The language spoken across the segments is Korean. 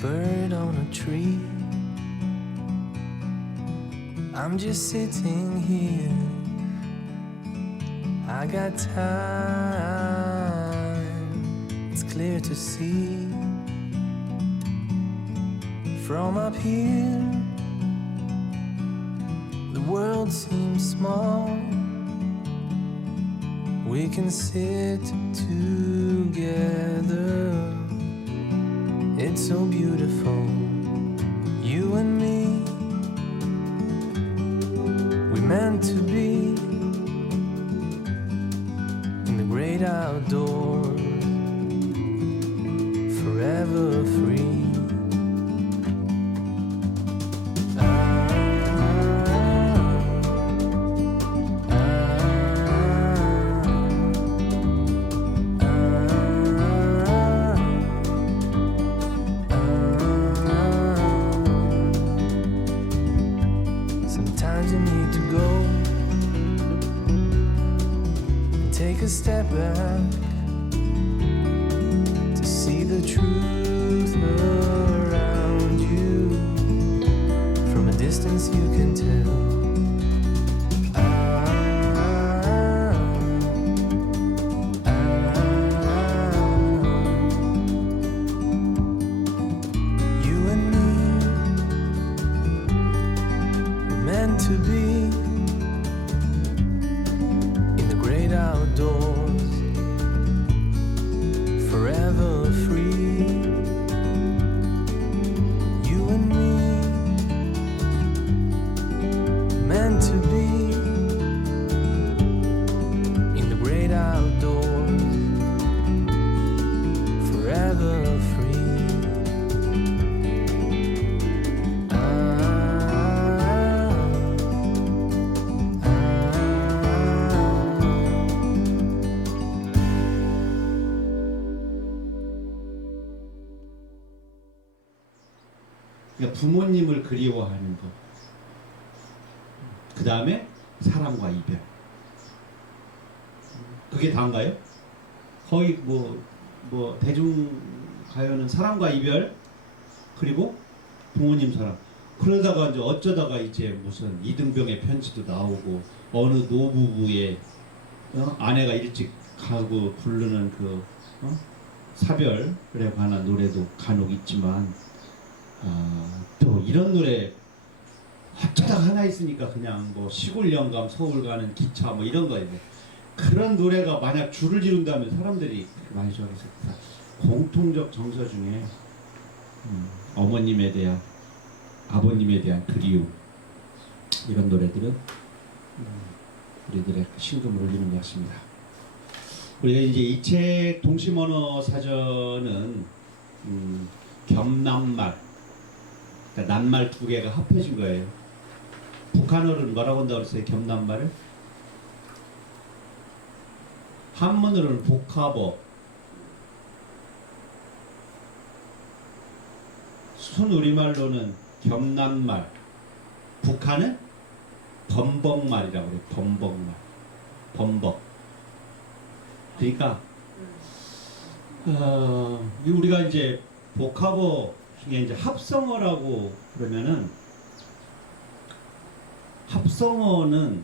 bird on a tree. I'm just sitting here. I got time. It's clear to see. From up here, the world seems small. We can sit together. It's so beautiful, you and me. We meant to be in the great outdoors, forever free. Sometimes you need to go and take a step back to see the truth around you. From a distance you can tell. You and me were meant to be in the great outdoors, forever free. You and me meant to be in the great outdoors, forever free. 그러니까 부모님을 그리워하는 것. 그 다음에 사랑과 이별. 그게 다인가요? 거의 뭐 대중가요는 사랑과 이별, 그리고 부모님 사랑. 그러다가 이제 어쩌다가 이제 무슨 이등병의 편지도 나오고, 어느 노부부의 아내가 일찍 가고 부르는 그 사별에 관한 노래도 간혹 있지만, 또 이런 노래 어쩌다가 하나 있으니까 그냥 뭐 시골 영감 서울 가는 기차 뭐 이런 거예요. 그런 노래가 만약 줄을 지른다면 사람들이 많이 좋아해서 공통적 정서 중에 어머님에 대한, 아버님에 대한 그리움, 이런 노래들은 우리들의 심금을 울리는 것 같습니다. 우리가 이제 이 책 동심언어 사전은 겸낱말, 그러니까 낱말 두 개가 합해진 거예요. 북한어로는 뭐라고 한다고 그랬어요? 겸낱말을? 한문으로는 복합어, 순우리말로는 겸낱말, 북한은 범벅말이라고 그래요. 범벅말, 범벅. 그러니까 우리가 이제 복합어 중에 이제 합성어라고 그러면은, 합성어는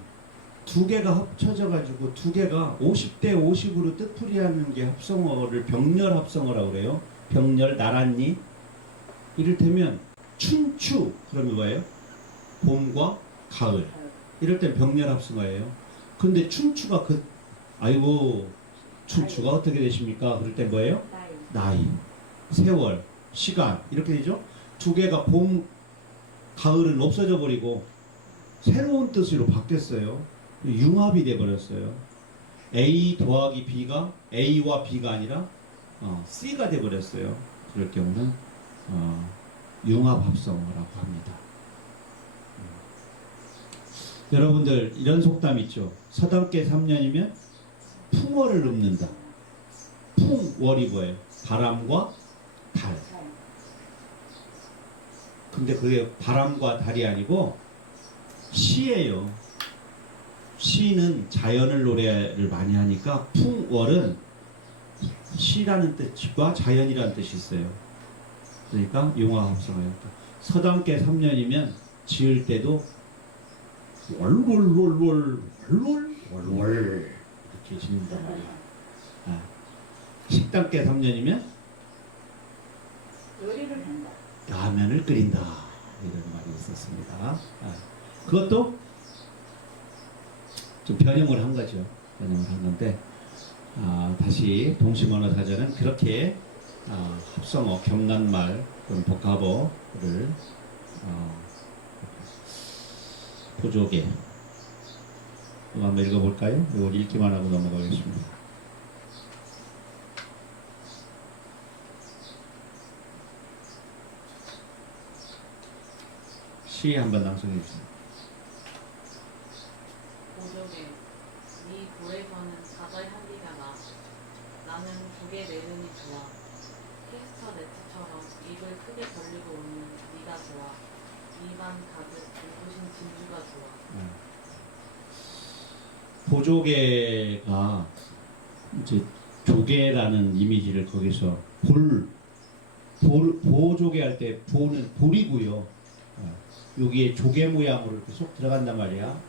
두 개가 합쳐져 가지고 두 개가 50대 50으로 뜻풀이하는 게 합성어를 병렬 합성어라고 그래요. 병렬, 나란히. 이를테면 춘추 그러면 뭐예요? 봄과 가을. 이럴 땐 병렬 합성어예요. 근데 춘추가 아이고 춘추가 어떻게 되십니까? 그럴 땐 뭐예요? 나이, 세월, 시간 이렇게 되죠. 두 개가 봄, 가을은 없어져 버리고 새로운 뜻으로 바뀌었어요. 융합이 돼 버렸어요. A 더하기 B가 A와 B가 아니라 C가 돼 버렸어요. 그럴 경우는 융합 합성어라고 합니다. 여러분들 이런 속담 있죠. 서당께 3년이면 풍월을 읊는다. 풍월이 뭐예요? 바람과 달. 근데 그게 바람과 달이 아니고 시예요. 시는 자연을 노래를 많이 하니까 풍월은 시라는 뜻과 자연이라는 뜻이 있어요. 그러니까 용화 합성어였다. 서당계 3년이면 지을 때도 월월월월 월월월월 이렇게 짓는단 말이야. 아, 10단계 3년이면 요리를 한다. 라면을 끓인다 이런 말이 있었습니다. 아, 그것도 좀 변형을 한 거죠. 변형을 한 건데 다시 동시문화사전은 그렇게 합성어, 경난말, 그런 복합어를 보조개 이거 한번 읽어볼까요? 이걸 읽기만 하고 넘어가겠습니다. 시 한번 낭송해 주세요. 보조개, 네 볼에서는 가발 향기가 나. 나는 조개 내름이 좋아. 캐스터 네트처럼 입을 크게 벌리고 오는 네가 좋아. 입안 가득 눈부신 진주가 좋아. 보조개가 이제 조개라는 이미지를 거기서 보조개 할 때 보는 볼이고요. 여기에 조개 모양으로 이렇게 쏙 들어간단 말이야.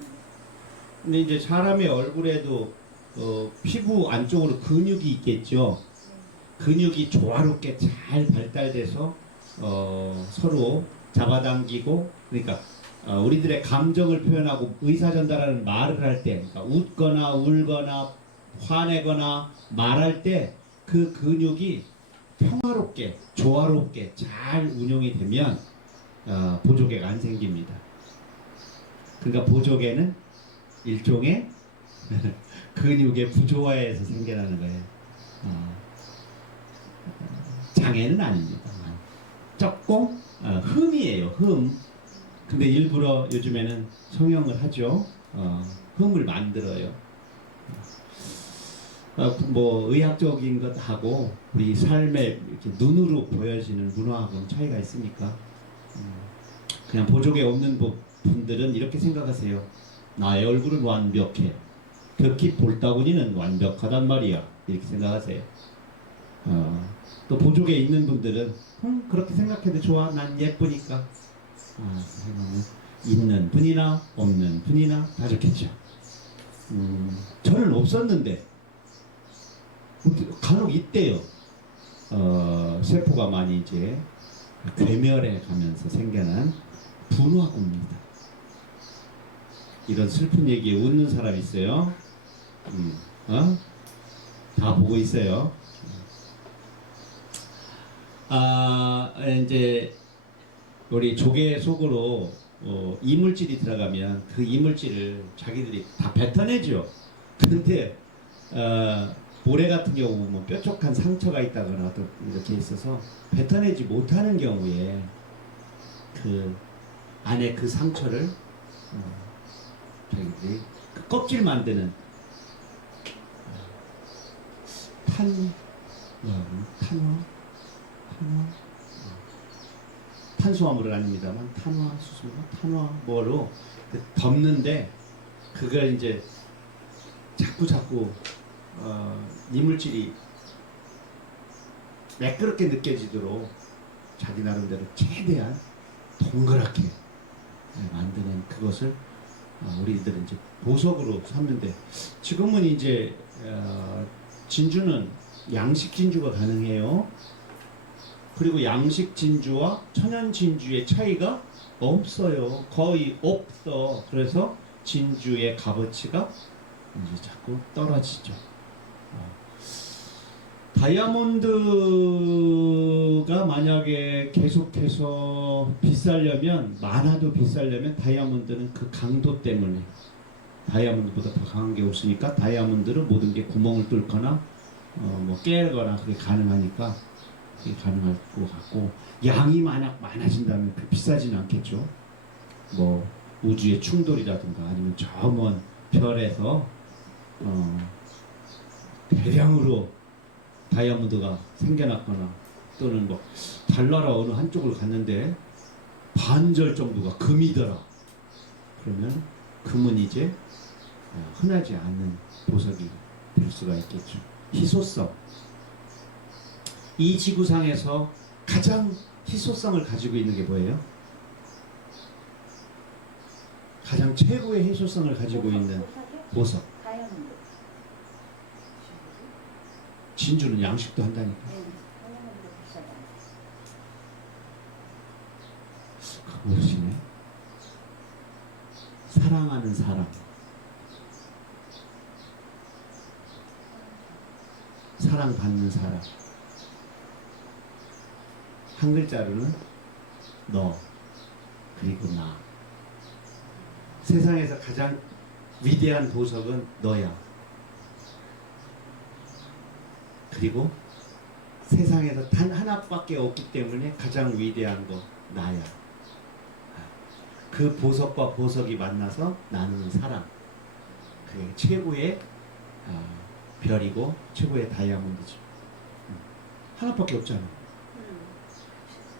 근데 이제 사람의 얼굴에도 피부 안쪽으로 근육이 있겠죠. 근육이 조화롭게 잘 발달돼서 서로 잡아당기고, 그러니까 우리들의 감정을 표현하고 의사 전달하는 말을 할 때, 그러니까 웃거나 울거나 화내거나 말할 때 그 근육이 평화롭게 조화롭게 잘 운용이 되면 보조개가 안 생깁니다. 그러니까 보조개는 일종의 근육의 부조화에서 생겨나는 거예요. 장애는 아닙니다. 조금 흠이에요. 흠. 근데 일부러 요즘에는 성형을 하죠. 흠을 만들어요. 뭐 의학적인 것하고 우리 삶의 이렇게 눈으로 보여지는 문화하고는 차이가 있으니까 그냥 보조개 없는 분들은 이렇게 생각하세요. 나의 얼굴은 완벽해. 특히 볼따구니는 완벽하단 말이야. 이렇게 생각하세요. 또 보조개 있는 분들은 그렇게 생각해도 좋아. 난 예쁘니까. 있는 분이나 없는 분이나 다 좋겠죠. 저는 없었는데 간혹 있대요. 세포가 많이 이제 괴멸해 가면서 생겨난 분화구입니다. 이런 슬픈 얘기에 웃는 사람 있어요? 다 보고 있어요. 이제 우리 조개 속으로 이물질이 들어가면 그 이물질을 자기들이 다 뱉어내죠. 그런데 모래 같은 경우 뭐 뾰족한 상처가 있다거나 또 이렇게 있어서 뱉어내지 못하는 경우에 그 안에 그 상처를 자기들이 그 껍질 만드는 탄수화물은 아닙니다만 탄화 뭐로 덮는데 그걸 이제 자꾸 이물질이 매끄럽게 느껴지도록 자기 나름대로 최대한 동그랗게 만드는 그것을 우리들은 이제 보석으로 삼는데 지금은 이제 진주는 양식 진주가 가능해요. 그리고 양식 진주와 천연 진주의 차이가 없어요. 거의 없어. 그래서 진주의 값어치가 이제 자꾸 떨어지죠. 다이아몬드가 만약에 계속해서 비싸려면 많아도 비싸려면 다이아몬드는 그 강도 때문에 다이아몬드보다 더 강한 게 없으니까 다이아몬드는 모든 게 구멍을 뚫거나 뭐 깨거나 그게 가능하니까 그게 가능할 것 같고 양이 만약 많아진다면 그 비싸지는 않겠죠. 뭐 우주의 충돌이라든가 아니면 저 먼 별에서 대량으로 다이아몬드가 생겨났거나 또는 뭐 달나라 어느 한쪽을 갔는데 반절 정도가 금이더라. 그러면 금은 이제 흔하지 않은 보석이 될 수가 있겠죠. 희소성. 이 지구상에서 가장 희소성을 가지고 있는 게 뭐예요? 가장 최고의 희소성을 가지고 있는 보석. 다이아몬드. 진주는 양식도 한다니까. 다이아몬드 비싸다. 그거 모르시네. 사랑하는 사람. 사랑받는 사람. 한 글자로는 너 그리고 나. 세상에서 가장 위대한 보석은 너야. 그리고 세상에서 단 하나밖에 없기 때문에 가장 위대한 거 나야. 그 보석과 보석이 만나서 나누는 사랑. 그게 최고의 별이고 최고의 다이아몬드죠. 하나밖에 없잖아.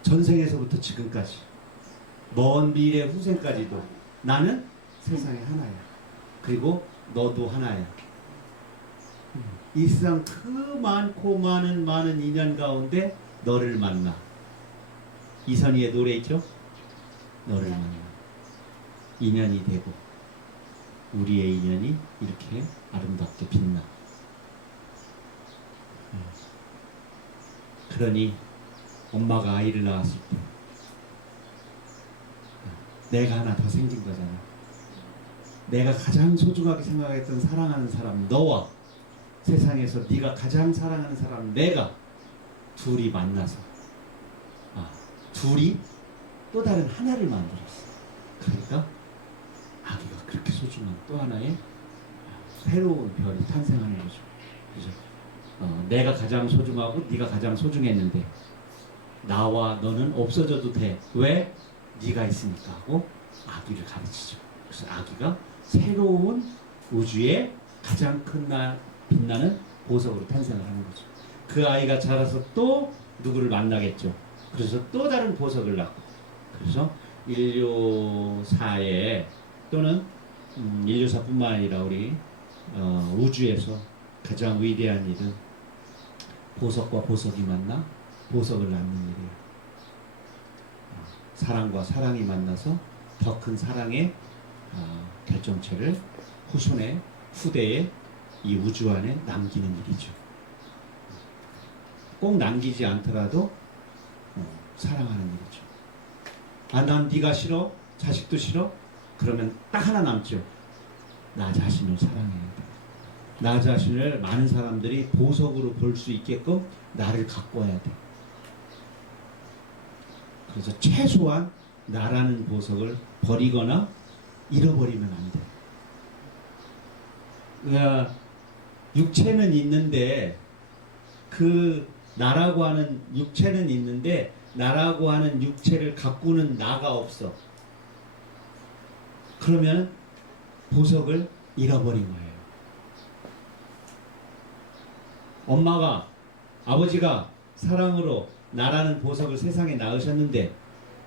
전생에서부터 지금까지 먼 미래 후생까지도 나는 세상에 하나야. 그리고 너도 하나야. 이 세상 그 많고 많은 인연 가운데 너를 만나. 이선희의 노래 있죠? 너를 만나. 인연이 되고 우리의 인연이 이렇게 아름답게 빛나. 그러니 엄마가 아이를 낳았을 때 내가 하나 더 생긴 거잖아. 내가 가장 소중하게 생각했던 사랑하는 사람 너와 세상에서 네가 가장 사랑하는 사람 내가 둘이 만나서 둘이 또 다른 하나를 만들었어. 그러니까 아기가 그렇게 소중한 또 하나의 새로운 별이 탄생하는 거죠. 그죠? 내가 가장 소중하고 네가 가장 소중했는데 나와 너는 없어져도 돼. 왜? 네가 있으니까 하고 아기를 가르치죠. 그래서 아기가 새로운 우주의 가장 큰 빛나는 보석으로 탄생을 하는 거죠. 그 아이가 자라서 또 누구를 만나겠죠. 그래서 또 다른 보석을 낳고 그래서 인류사에 또는 인류사뿐만 아니라 우리 우주에서 가장 위대한 일은 보석과 보석이 만나 보석을 낳는 일이에요. 사랑과 사랑이 만나서 더 큰 사랑의 결정체를 후대에 이 우주 안에 남기는 일이죠. 꼭 남기지 않더라도 사랑하는 일이죠. 난 네가 싫어? 자식도 싫어? 그러면 딱 하나 남죠. 나 자신을 사랑해야 돼. 나 자신을 많은 사람들이 보석으로 볼 수 있게끔 나를 가꿔야 돼. 그래서 최소한 나라는 보석을 버리거나 잃어버리면 안 돼. 그러니까 육체는 있는데 그 나라고 하는 육체는 있는데 나라고 하는 육체를 가꾸는 나가 없어. 그러면 보석을 잃어버린 거예요. 엄마가 아버지가 사랑으로 나라는 보석을 세상에 낳으셨는데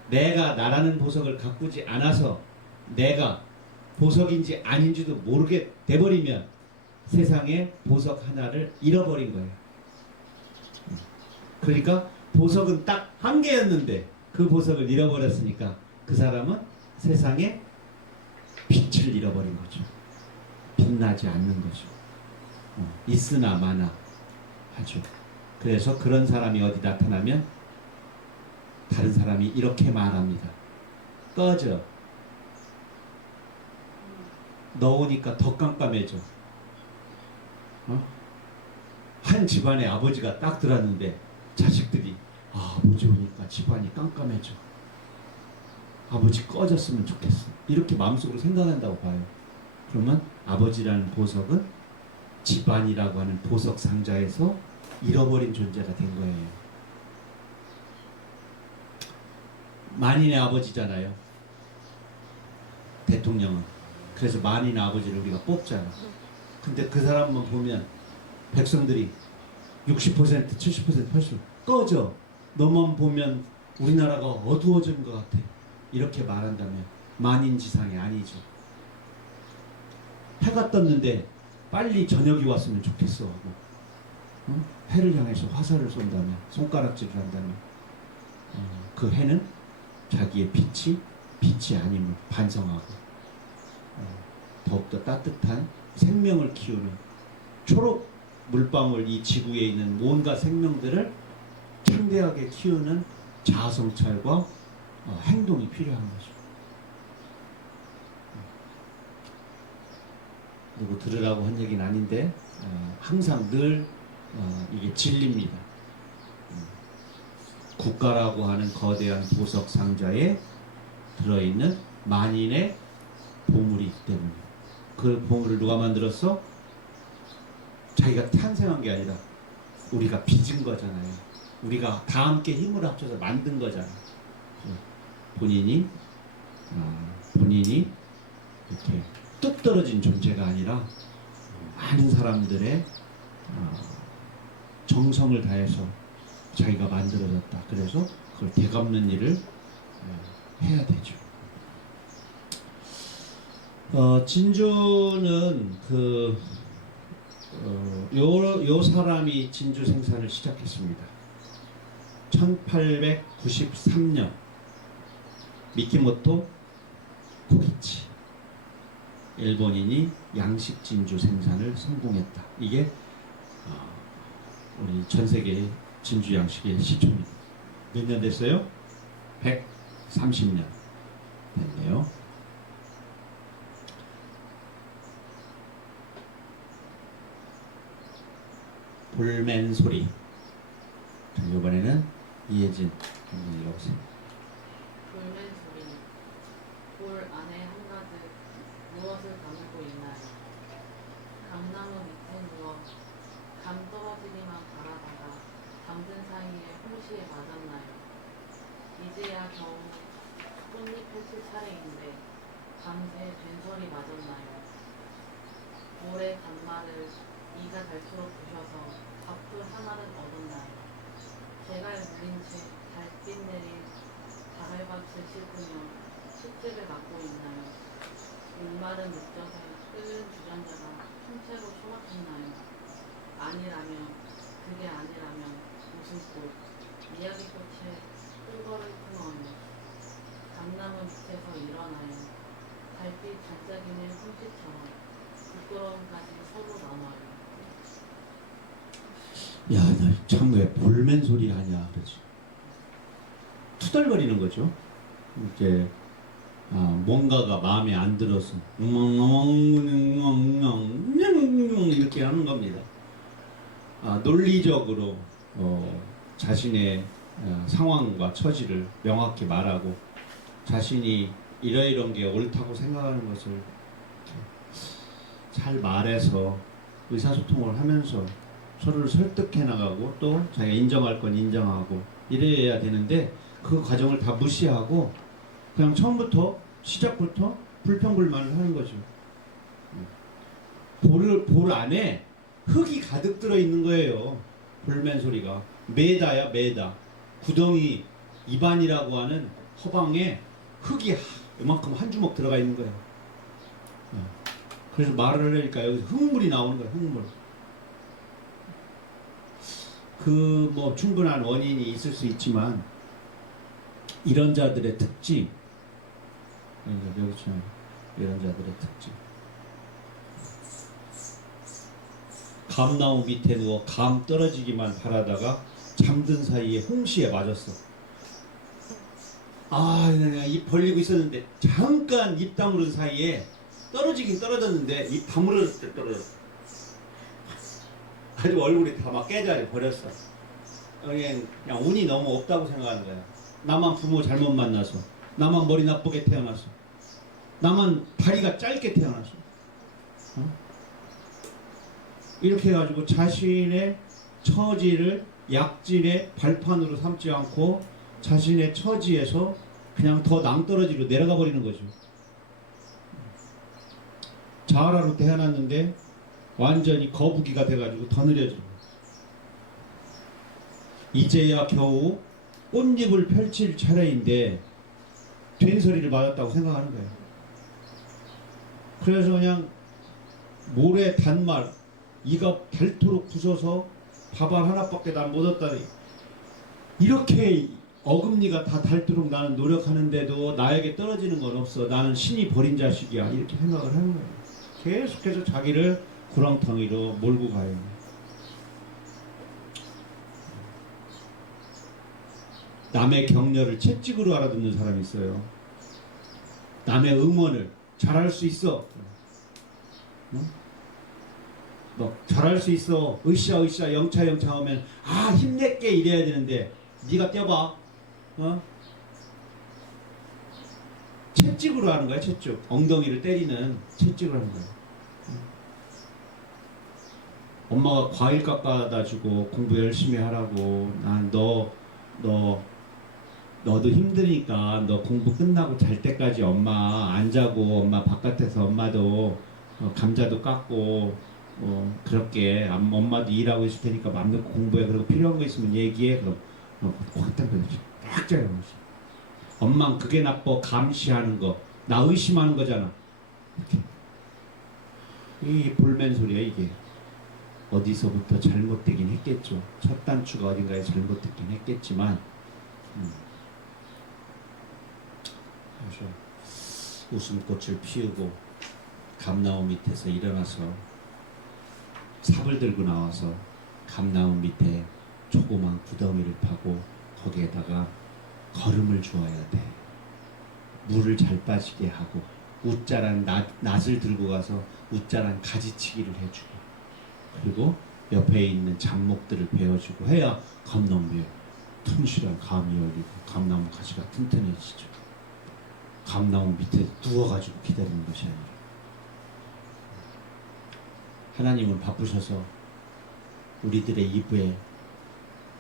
내가 나라는 보석을 가꾸지 않아서 내가 보석인지 아닌지도 모르게 돼버리면 세상에 보석 하나를 잃어버린 거예요. 그러니까 보석은 딱 한 개였는데 그 보석을 잃어버렸으니까 그 사람은 세상에 빛을 잃어버린 거죠. 빛나지 않는 거죠. 있으나 마나 하죠. 그래서 그런 사람이 어디 나타나면 다른 사람이 이렇게 말합니다. 꺼져. 너 오니까 더 깜깜해져. 한 집안에 아버지가 딱 들었는데 자식들이 아버지 오니까 집안이 깜깜해져. 아버지 꺼졌으면 좋겠어. 이렇게 마음속으로 생각한다고 봐요. 그러면 아버지라는 보석은 집안이라고 하는 보석 상자에서 잃어버린 존재가 된 거예요. 만인의 아버지잖아요. 대통령은. 그래서 만인의 아버지를 우리가 뽑잖아. 근데 그 사람만 보면 백성들이 60%, 70%, 80% 꺼져. 너만 보면 우리나라가 어두워진 것 같아. 이렇게 말한다면 만인지상이 아니죠. 해가 떴는데 빨리 저녁이 왔으면 좋겠어 하고 해를 향해서 화살을 쏜다면 손가락질을 한다면 그 해는 자기의 빛이 아님을 반성하고 더욱더 따뜻한 생명을 키우는 초록 물방울 이 지구에 있는 온갖 생명들을 창대하게 키우는 자아성찰과 행동이 필요한 거죠. 누구 들으라고 한 얘기는 아닌데 항상 늘 이게 진리입니다. 국가라고 하는 거대한 보석 상자에 들어있는 만인의 보물이 있기 때문에 그 보물을 누가 만들었어? 자기가 탄생한 게 아니라 우리가 빚은 거잖아요. 우리가 다 함께 힘을 합쳐서 만든 거잖아요. 본인이 이렇게 뚝 떨어진 존재가 아니라 많은 사람들의 정성을 다해서 자기가 만들어졌다. 그래서 그걸 되갚는 일을 해야 되죠. 진주는 요 사람이 진주 생산을 시작했습니다. 1893년 미키모토 코기치 일본인이 양식 진주 생산을 성공했다. 이게 우리 전 세계 진주 양식의 시초입니다. 몇 년 됐어요? 130년 됐네요. 볼멘 소리. 자, 이번에는 이혜진 한번 읽어보세요. 볼멘 소리. 볼 안에 한가득 무엇을 담고 있나요? 감나무 밑에 누워 감 떨어지기만 바라다가 잠든 사이에 홍시에 맞았나요? 이제야 겨우 꽃잎 펼칠 차례인데 밤새 된설이 맞았나요? 볼의 단말을 이가 닳도록 부셔서 밥풀 하나는 얻었나요? 제갈 물린 채 달빛 내린 다갈밭을 씹으며 숙제를 맡고 있나요? 목마른 목젖에 끓는 주전자가 통째로 소막혔나요? 아니라면, 그게 아니라면 무슨 꽃, 이야기꽃에 꿀벌을 품어요. 감나무 밑에서 일어나요. 달빛 반짝이는 솜씨처럼 부끄러움까지 서로 나눠요. 야, 나 참 왜 볼멘 소리 하냐 그러지. 투덜거리는 거죠. 이렇게 뭔가가 마음에 안 들어서 이렇게 하는 겁니다. 논리적으로 자신의 상황과 처지를 명확히 말하고 자신이 이러이런 게 옳다고 생각하는 것을 잘 말해서 의사소통을 하면서 서로를 설득해 나가고 또 자기가 인정할 건 인정하고 이래야 되는데 그 과정을 다 무시하고 그냥 처음부터 시작부터 불평불만을 하는 거죠. 볼 안에 흙이 가득 들어 있는 거예요. 볼멘 소리가 메다야 메다. 구덩이 입안이라고 하는 허방에 흙이 이만큼 한 주먹 들어가 있는 거예요. 그래서 말을 하니까 여기서 흙물이 나오는 거예요. 흙물. 뭐 충분한 원인이 있을 수 있지만 이런 자들의 특징, 이런 자들의 특징. 감나무 밑에 누워 감 떨어지기만 바라다가 잠든 사이에 홍시에 맞았어. 그냥 입 벌리고 있었는데 잠깐 입 다무는 사이에 떨어지긴 떨어졌는데 입 다물었을 때 떨어졌어. 아주 얼굴이 다 막 깨져 버렸어. 그냥 운이 너무 없다고 생각하는 거야. 나만 부모 잘못 만나서, 나만 머리 나쁘게 태어나서, 나만 다리가 짧게 태어나서, 이렇게 해가지고 자신의 처지를 약진의 발판으로 삼지 않고 자신의 처지에서 그냥 더 낭떠러지로 내려가 버리는 거죠. 자아라로 태어났는데 완전히 거북이가 돼가지고 더 느려져. 이제야 겨우 꽃잎을 펼칠 차례인데 된소리를 맞았다고 생각하는 거예요. 그래서 그냥 모래 단말 이가 닳도록 부서서 밥알 하나밖에 난 못 얻다니 이렇게 어금니가 다 닳도록 나는 노력하는데도 나에게 떨어지는 건 없어. 나는 신이 버린 자식이야. 이렇게 생각을 하는 거예요. 계속해서 자기를 구렁텅이로 몰고 가요. 남의 격려를 채찍으로 알아듣는 사람이 있어요. 남의 응원을 잘할 수 있어. 응? 뭐 잘할 수 있어. 으쌰 으쌰 영차 영차 하면 아 힘낼게 이래야 되는데 네가 뛰어봐. 채찍으로 하는 거야. 채찍. 엉덩이를 때리는 채찍을 하는 거야. 엄마가 과일 깎아다 주고 공부 열심히 하라고 난 너도 힘드니까 너 공부 끝나고 잘 때까지 엄마 안 자고 엄마 바깥에서 엄마도 감자도 깎고 그렇게 엄마도 일하고 있을 테니까 맘 놓고 공부해. 그리고 필요한 거 있으면 얘기해. 그럼 확딱 그러지. 딱 잘라놓지. 엄마는 그게 나빠. 감시하는 거. 나 의심하는 거잖아. 이렇게. 이 볼멘 소리야 이게. 어디서부터 잘못되긴 했겠죠. 첫 단추가 어딘가에 잘못됐긴 했겠지만 그래서 웃음꽃을 피우고 감나무 밑에서 일어나서 삽을 들고 나와서 감나무 밑에 조그만 구덩이를 파고 거기에다가 거름을 주어야 돼. 물을 잘 빠지게 하고 웃자란 낫을 들고 가서 웃자란 가지치기를 해주고 그리고 옆에 있는 잡목들을 베어주고 해야 감나무에 튼실한 감이 열리고 감나무 가지가 튼튼해지죠. 감나무 밑에 누워가지고 기다리는 것이 아니라 하나님은 바쁘셔서 우리들의 입에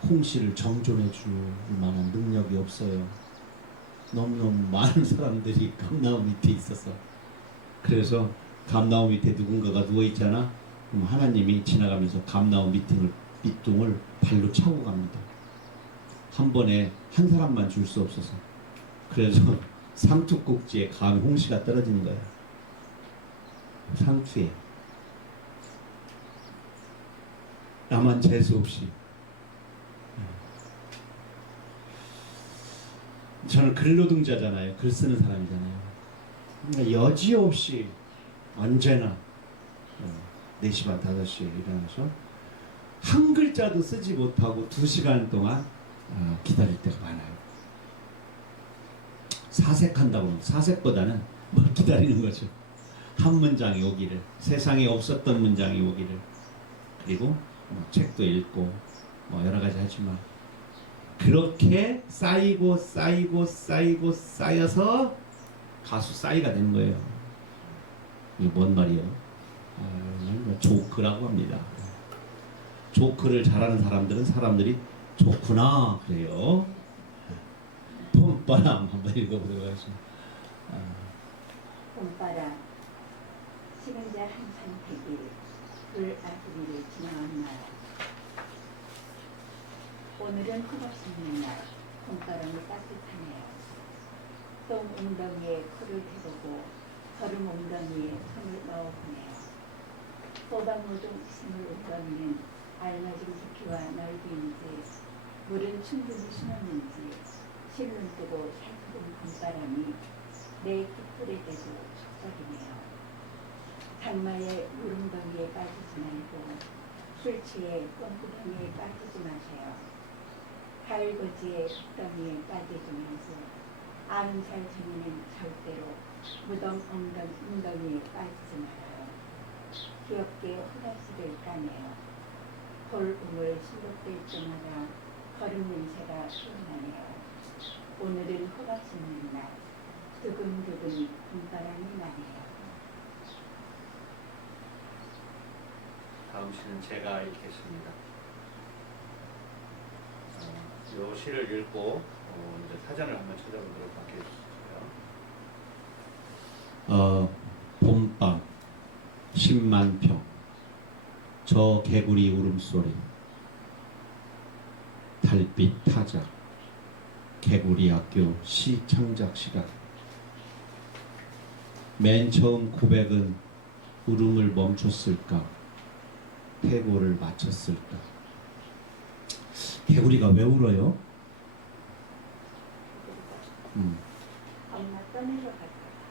홍시를 정존해 줄 만한 능력이 없어요. 너무너무 많은 사람들이 감나무 밑에 있어서 그래서 감나무 밑에 누군가가 누워있잖아. 그럼 하나님이 지나가면서 감나무 밑둥을 발로 차고 갑니다. 한 번에 한 사람만 줄 수 없어서 그래서 상투꼭지에 감 홍시가 떨어지는 거야. 상투에 나만 재수 없이. 저는 근로동자잖아요. 글 쓰는 사람이잖아요. 그러니까 여지없이 언제나 4시 반 5시에 일어나서 한 글자도 쓰지 못하고 2시간 동안 기다릴 때가 많아요. 사색한다고 사색보다는 뭘 기다리는 거죠. 한 문장이 오기를, 세상에 없었던 문장이 오기를. 그리고 책도 읽고 여러 가지 하지만 그렇게 쌓이고 쌓여서 가수 싸이가 되는 거예요. 이게 뭔 말이에요? 조크라고 합니다. 조크를 잘하는 사람들이 좋구나 그래요. 봄바람 한번 읽어보도록 하겠습니다. 봄바람 식은 자 한산 백일 불 아들이를 지나왔나요. 오늘은 흠없는 날 봄바람이 따뜻하네요. 똥 웅덩이에 코를 대보고 거름 웅덩이에 손을 넣어보네요. 호박모종 식물 웅덩이는 알맞은 깊이와 넓이인지 물은 충분히 숨었는지 실눈 뜨고 살펴본 봄바람이 내 깃불에게도 축적이네요. 장마의 물웅덩이에 빠지지 말고 술 취해 똥구덩이에 빠지지 마세요. 가을거지의 흙덩이에 빠지지 마세요. 아는 살 정의는 절대로 무덤 웅덩이에 빠지지 말아요. 귀엽게 호박씨를 까네요. 돌우물 신곡될 때마다 거름 냄새가 피어나네요. 오늘은 호박 심는 날 두근두근 봄바람이 나네요. 다음 시는 제가 읽겠습니다. 이 시를 읽고 이제 사전을 한번 찾아보도록 하겠습니다. 봄밤 10만 평 저 개구리 울음소리 달빛 타자 개구리 학교 시 창작 시간 맨 처음 고백은 울음을 멈췄을까 태고를 마쳤을까. 개구리가 왜 울어요? 엄마 떠내려갈까?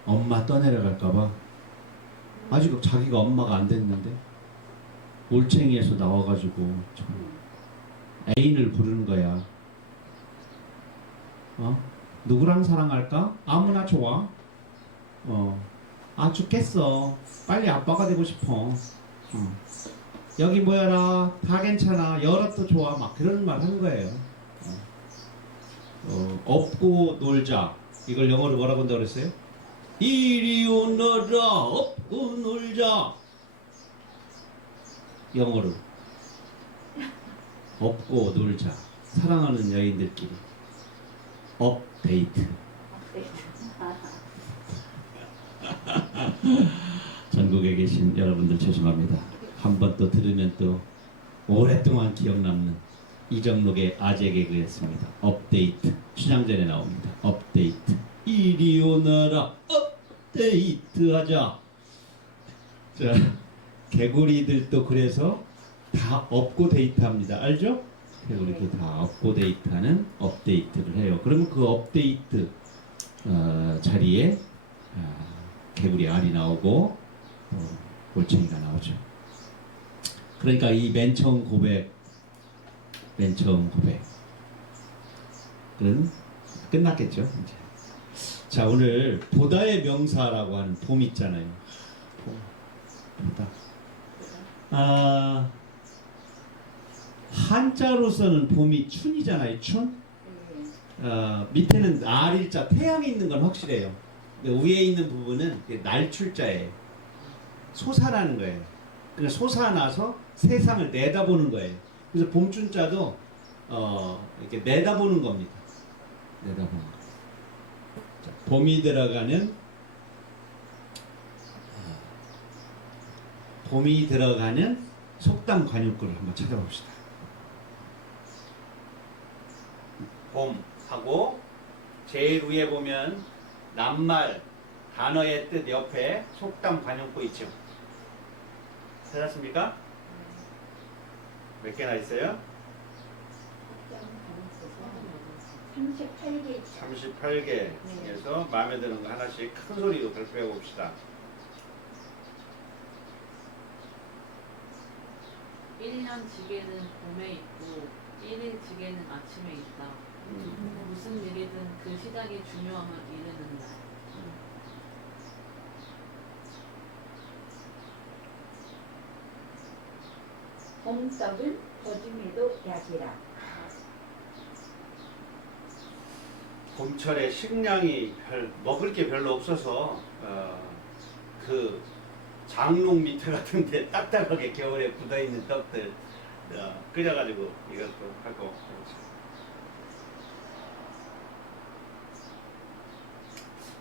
엄마 떠내려갈까봐. 아직 자기가 엄마가 안 됐는데 올챙이에서 나와가지고 참 애인을 부르는 거야. 누구랑 사랑할까? 아무나 좋아. 죽겠어. 빨리 아빠가 되고 싶어. 여기 모여라. 다 괜찮아. 열어도 좋아. 막 그런 말 하는 거예요. 업고 놀자. 이걸 영어로 뭐라고 한다고 그랬어요? 이리 오너라. 업고 놀자. 영어로 업고 놀자. 사랑하는 여인들끼리 업데이트. 전국에 계신 여러분들 죄송합니다. 한 번 또 들으면 또 오랫동안 기억 남는 이정록의 아재 개그였습니다. 업데이트. 춘향전에 나옵니다. 업데이트. 이리 오너라. 업데이트 하자. 자, 개구리들도 그래서 다 업고 데이트합니다. 알죠? 개구리도 다 업고 데이트하는 업데이트를 해요. 그러면 그 업데이트 자리에 개구리 알이 나오고 올챙이가 나오죠. 그러니까 이 맨 처음 고백은 끝났겠죠. 이제. 자, 오늘 보다의 명사라고 하는 봄 있잖아요. 보다. 한자로서는 봄이 춘이잖아요. 춘. 밑에는 알일자 태양이 있는 건 확실해요. 근데 위에 있는 부분은 날출자예요. 솟아나는 거예요. 그러니까 솟아나서 세상을 내다보는 거예요. 그래서 봄춘자도 이렇게 내다보는 겁니다. 내다보는 거. 자, 봄이 들어가는 속담 관용구를 한번 찾아봅시다. 봄하고 제일 위에 보면 낱말 단어의 뜻 옆에 속담 관용구 있죠. 찾았습니까? 몇 개나 있어요? 38개. 38개 중에서 마음에 드는 거 하나씩 큰 소리로 발표해 봅시다. 1년 지게는 봄에 있고 1일 지게는 아침에 있다. 무슨 일이든 그 시작이 중요함을 이르는 날. 봄떡은 거짐에도 약이라. 봄철에 식량이 먹을 게 별로 없어서 그 장롱 밑에 같은데 딱딱하게 겨울에 굳어있는 떡들 끓여가지고 이것도 하고.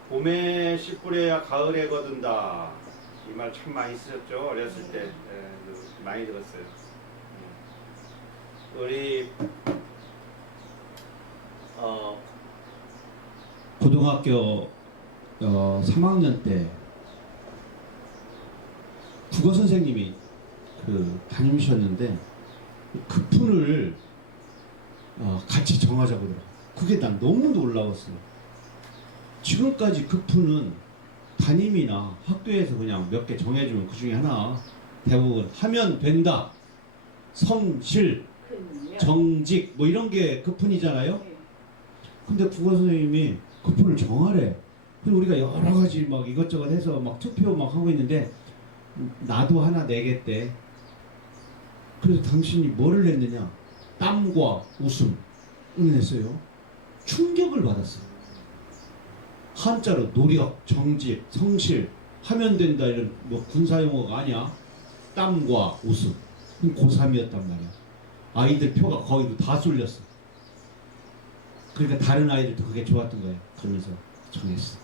봄에 씨 뿌려야 가을에 거둔다. 이 말 참 많이 쓰셨죠? 어렸을 때 많이 들었어요. 우리 고등학교 3학년 때 국어 선생님이 담임이셨는데 그 푼을 같이 정하자고 그러더라고요. 그게 난 너무 놀라웠어요. 지금까지 그 푼은 담임이나 학교에서 그냥 몇 개 정해주면 그 중에 하나 대부분 하면 된다, 성실, 정직 뭐 이런 게 그 푼이잖아요. 근데 국어 선생님이 그 푼을 정하래. 그리고 우리가 여러 가지 막 이것저것 해서 막 투표 막 하고 있는데 나도 하나 내겠대. 그래서 당신이 뭐를 냈느냐? 땀과 웃음 냈어요. 충격을 받았어요. 한자로 노력, 정직, 성실, 하면 된다 이런 뭐 군사용어가 아니야. 땀과 웃음. 고3이었단 말이야. 아이들 표가 거의로 다 쏠렸어. 그러니까 다른 아이들도 그게 좋았던 거예요. 그러면서 정했어.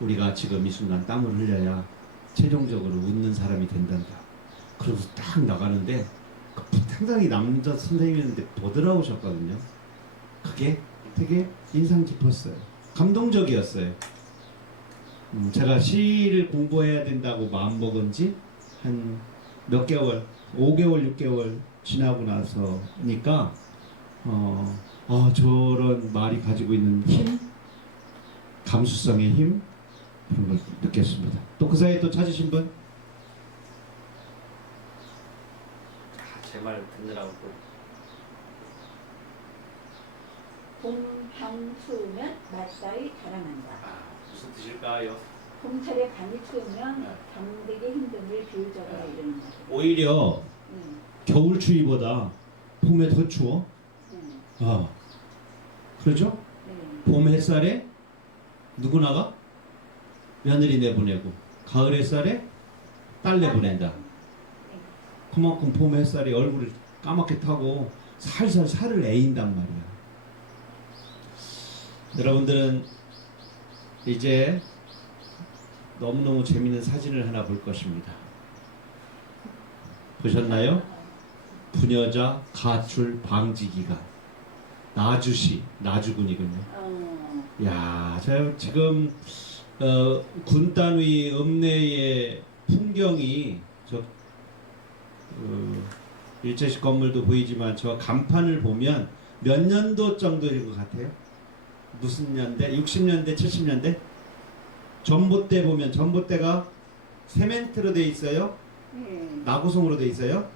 우리가 지금 이 순간 땀을 흘려야 최종적으로 웃는 사람이 된단다. 그러고서 딱 나가는데 상당히 남자 선생님이었는데 보드라우셨거든요. 그게 되게 인상 깊었어요. 감동적이었어요. 제가 시를 공부해야 된다고 마음먹은 지 한 몇 개월, 5개월, 6개월 지나고 나서니까 저런 말이 가지고 있는 힘, 감수성의 힘 그런 걸 느꼈습니다. 또 그 사이에 또 찾으신 분? 제 말 듣느라고 봄병 추우면 맞사이 자라난다. 무슨 뜻일까요? 봄철에 밤이 추우면 네. 잠들기 힘듦을 비유적으로 이루는 것이다. 오히려 겨울 추위보다 봄에 더 추워. 그렇죠? 봄 햇살에 누구 나가? 며느리 내보내고 가을 햇살에 딸 내보낸다. 그만큼 봄 햇살이 얼굴을 까맣게 타고 살살 살을 애인단 말이야. 여러분들은 이제 너무너무 재밌는 사진을 하나 볼 것입니다. 보셨나요? 부녀자 가출 방지기간 나주시 나주군이군요. 야, 저 지금 군단위 읍내의 풍경이 저 일제식 건물도 보이지만 저 간판을 보면 몇 년도 정도일 것 같아요? 무슨 년대? 60년대, 70년대? 전봇대 보면 전봇대가 세멘트로 돼 있어요? 나구송으로 돼 있어요?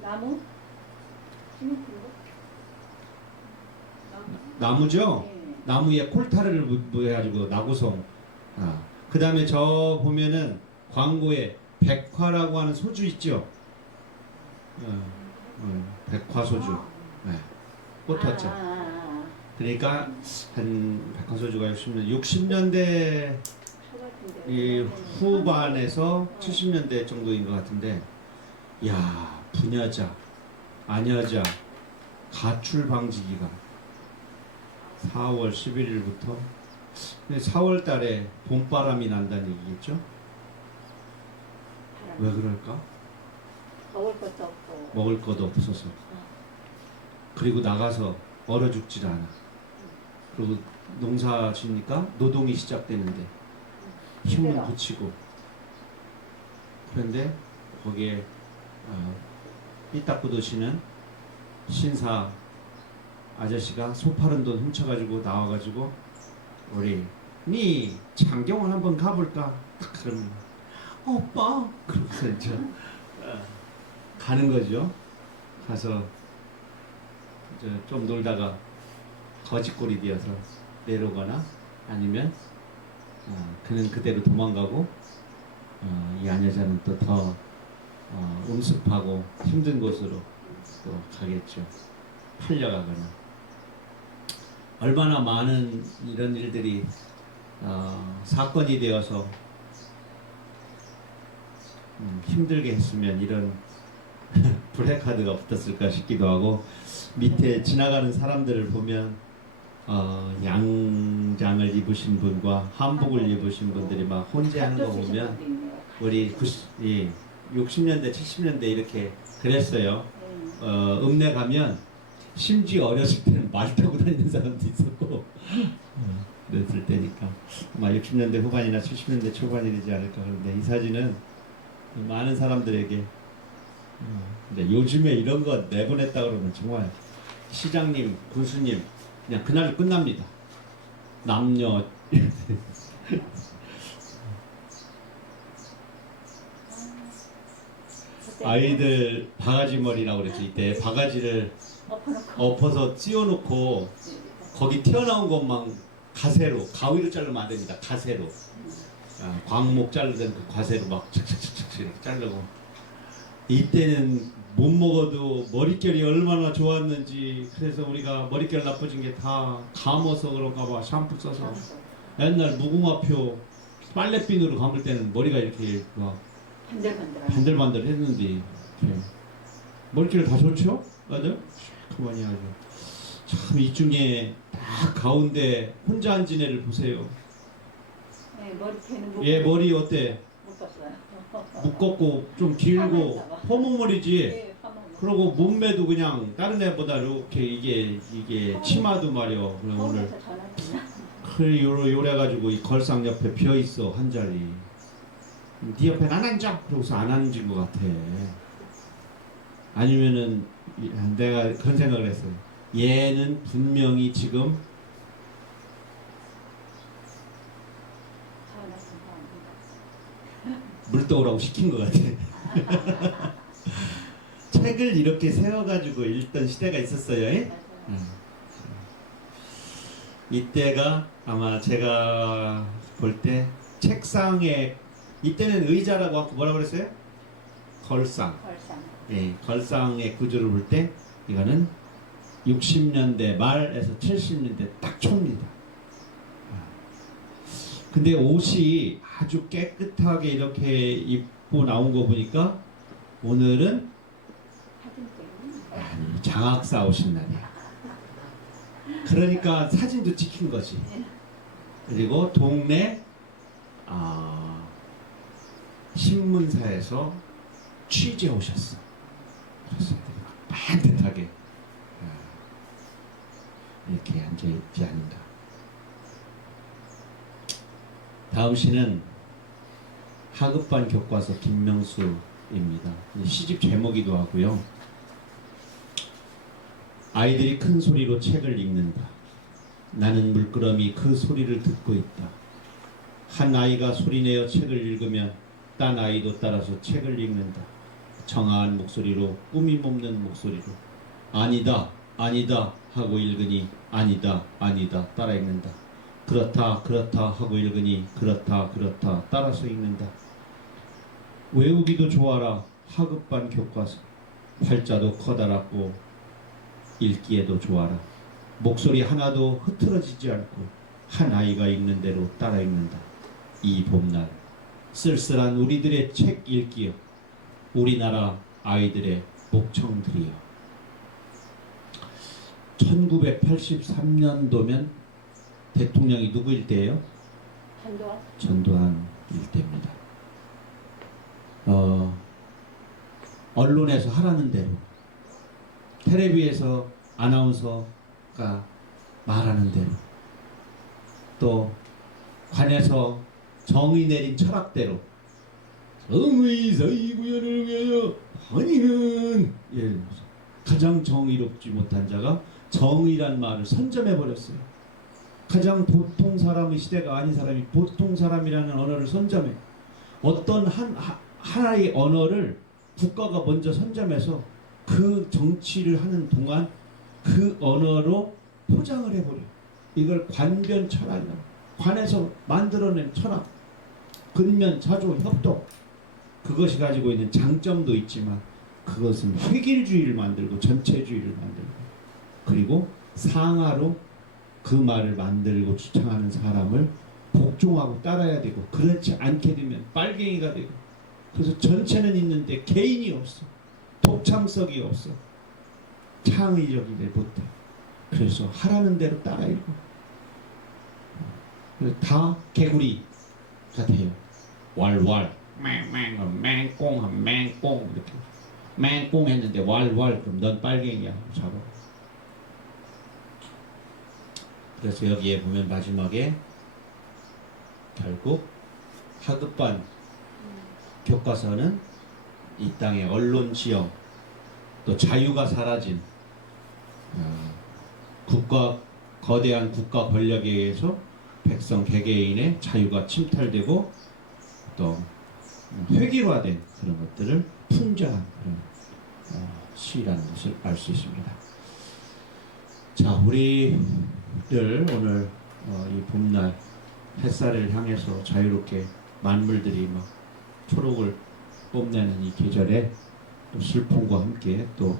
나무? 나무죠? 나무에 콜타를 해가지고 나구송. 그 다음에 저 보면은 광고에 백화라고 하는 소주 있죠? 백화 소주. 네. 꽃화차. 그러니까 한 백화 소주가 60년대 이 후반에서 70년대 정도인 것 같은데, 야, 부녀자, 아녀자, 가출 방지 기간 4월 11일부터 4월 달에 봄바람이 난다는 얘기겠죠? 왜 그럴까? 먹을 것도 없고 먹을 것도 없어서. 그리고 나가서 얼어 죽질 않아. 그리고 농사 짓니까 노동이 시작되는데 힘을 붙이고. 그런데 거기에 삐딱 굳으시는 신사 아저씨가 소파른 돈 훔쳐가지고 나와가지고 우리 니 장경원 한번 가볼까? 딱 그러면 오빠 그러면서 이제 가는 거죠. 가서 이제 좀 놀다가 거짓골이 되어서 내려오거나 아니면 그는 그대로 도망가고 이 아녀자는 또 더 음습하고 힘든 곳으로 또 가겠죠. 팔려가거나. 얼마나 많은 이런 일들이 사건이 되어서 힘들게 했으면 이런 브레이크카드가 붙었을까 싶기도 하고, 밑에 지나가는 사람들을 보면 양장을 입으신 분과 한복을 입으신 분들이 막 혼재하는 거 보면 우리 60년대 70년대 이렇게 그랬어요. 읍내 가면 심지어 어렸을 때는 말 타고 다니는 사람도 있었고 그랬을 때니까 아마 60년대 후반이나 70년대 초반이지 않을까. 그런데 이 사진은 많은 사람들에게 근데 요즘에 이런 거 내보냈다 그러면 정말 시장님, 군수님 그냥 그날 끝납니다. 남녀 아이들 바가지 머리라고 그랬죠. 이때 바가지를 엎어서 씌워놓고 거기 튀어나온 것만 가세로, 가위로 자르면 안 됩니다. 가세로. 광목 자르던 그 가세로 막 착착착착 이렇게 자르고. 이때는 못 먹어도 머릿결이 얼마나 좋았는지. 그래서 우리가 머릿결 나빠진 게 다 감아서 그런가 봐. 샴푸 써서. 옛날 무궁화표 빨래핀으로 감을 때는 머리가 이렇게 막 반들반들 했는데 이렇게. 머릿결 다 좋죠? 맞아요? 그만이 하죠. 참 이 중에 딱 가운데 혼자 앉은 애를 보세요. 네, 머리채는 얘 머리 어때? 묶었어요. 묶었고 좀 길고 허무머리지. 네, 그리고 몸매도 그냥 다른 애보다 이렇게 이게 치마도 말이요. 그럼 오늘 그 요래 가지고 이 걸상 옆에 비어 있어 한 자리. 네 옆에 안 앉아. 그러고서 안 앉은 것 같아. 아니면은 내가 그런 생각을 했어요. 얘는 분명히 지금 말씀 안 물도우라고 시킨 것 같아. 책을 이렇게 세워가지고 읽던 시대가 있었어요. 예? 맞아요. 이때가 아마 제가 볼 때 책상에 이때는 의자라고 하고 뭐라 그랬어요? 걸상. 벌상. 예, 걸상의 구조를 볼 때 이거는 60년대 말에서 70년대 딱 초입니다. 근데 옷이 아주 깨끗하게 이렇게 입고 나온 거 보니까 오늘은 사진 때문에. 아니, 장학사 오신 날이야. 그러니까 사진도 찍힌 거지. 그리고 동네 신문사에서 취재 오셨어. 그래서 반듯하게 이렇게 앉아 있지 않은가. 다음 시는 하급반 교과서 김명수입니다. 시집 제목이기도 하고요. 아이들이 큰 소리로 책을 읽는다. 나는 물끄러미 그 소리를 듣고 있다. 한 아이가 소리내어 책을 읽으면 딴 아이도 따라서 책을 읽는다. 청아한 목소리로 꾸밈 없는 목소리로 아니다 아니다 하고 읽으니 아니다 아니다 따라 읽는다. 그렇다 그렇다 하고 읽으니 그렇다 그렇다 따라서 읽는다. 외우기도 좋아라 하급반 교과서. 팔자도 커다랗고 읽기에도 좋아라. 목소리 하나도 흐트러지지 않고 한 아이가 읽는 대로 따라 읽는다. 이 봄날 쓸쓸한 우리들의 책 읽기여 우리나라 아이들의 목청들이여. 1983년도면 대통령이 누구일 때예요? 전두환. 전두환일 때입니다. 언론에서 하라는 대로 텔레비에서 아나운서가 말하는 대로 또 관에서 정의 내린 철학대로 정의 구현을 위하여 환희는 가장 정의롭지 못한 자가 정의란 말을 선점해 버렸어요. 가장 보통 사람의 시대가 아닌 사람이 보통 사람이라는 언어를 선점해. 어떤 하나의 언어를 국가가 먼저 선점해서 그 정치를 하는 동안 그 언어로 포장을 해버려. 이걸 관변 철학이라고. 관에서 만들어낸 철학. 근면, 자조, 협동. 그것이 가지고 있는 장점도 있지만 그것은 획일주의를 만들고 전체주의를 만들고 그리고 상하로 그 말을 만들고 주창하는 사람을 복종하고 따라야 되고 그렇지 않게 되면 빨갱이가 되고 그래서 전체는 있는데 개인이 없어. 독창성이 없어. 창의적이지 못해. 그래서 하라는 대로 따라 읽고 다 개구리 같아요. 왈왈 맹꽁 맹꽁 이렇게 맹꽁 했는데 왈왈 그럼 넌 빨갱이야 잡아. 그래서 여기에 보면 마지막에 결국 하급반 교과서는 이 땅의 언론 지형 또 자유가 사라진 거대한 국가 권력에 의해서 백성 개개인의 자유가 침탈되고 또 획일화된 그런 것들을 풍자한 그런 시라는 것을 알 수 있습니다. 자, 우리를 오늘 이 봄날 햇살을 향해서 자유롭게 만물들이 막 초록을 뽐내는 이 계절에 또 슬픔과 함께 또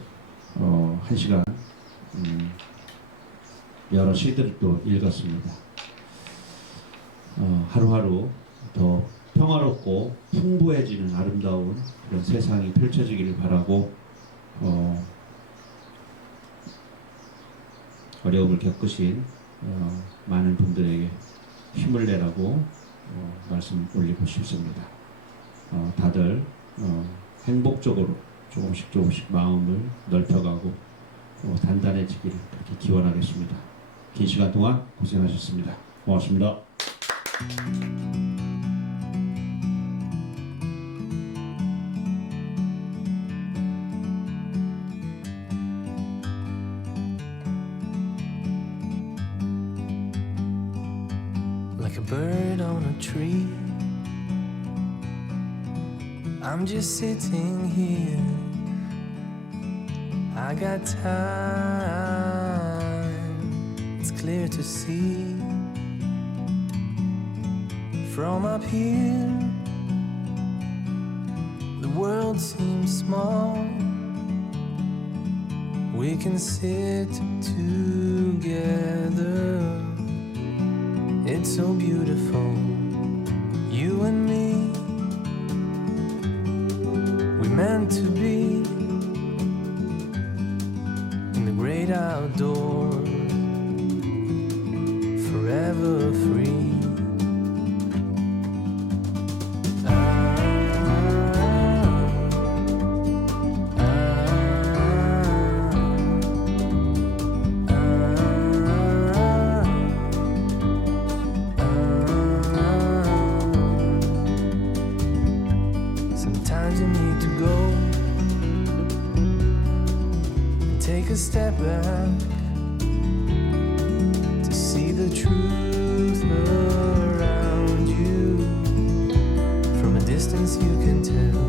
한 시간 여러 시들을 또 읽었습니다. 하루하루 더 평화롭고 풍부해지는 아름다운 그런 세상이 펼쳐지기를 바라고 어려움을 겪으신 많은 분들에게 힘을 내라고 말씀 올리고 싶습니다. 다들 행복적으로 조금씩 마음을 넓혀가고 단단해지기를 그렇게 기원하겠습니다. 긴 시간 동안 고생하셨습니다. 고맙습니다. like a bird on a tree. I'm just sitting here. I got time. It's clear to see from up here. The world seems small. We can sit together. It's so beautiful, you and me. We meant to be in the great outdoors, forever free. Sometimes you need to go and take a step back to see the truth around you. From a distance you can tell.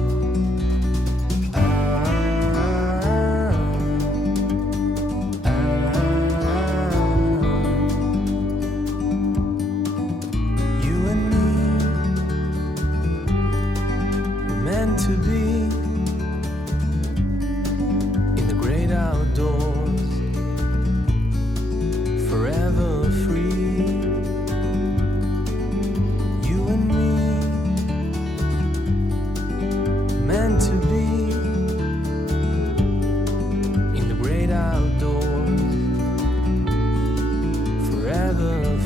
You and me meant to be in the great outdoors, forever free. You and me meant to be in the great outdoors, forever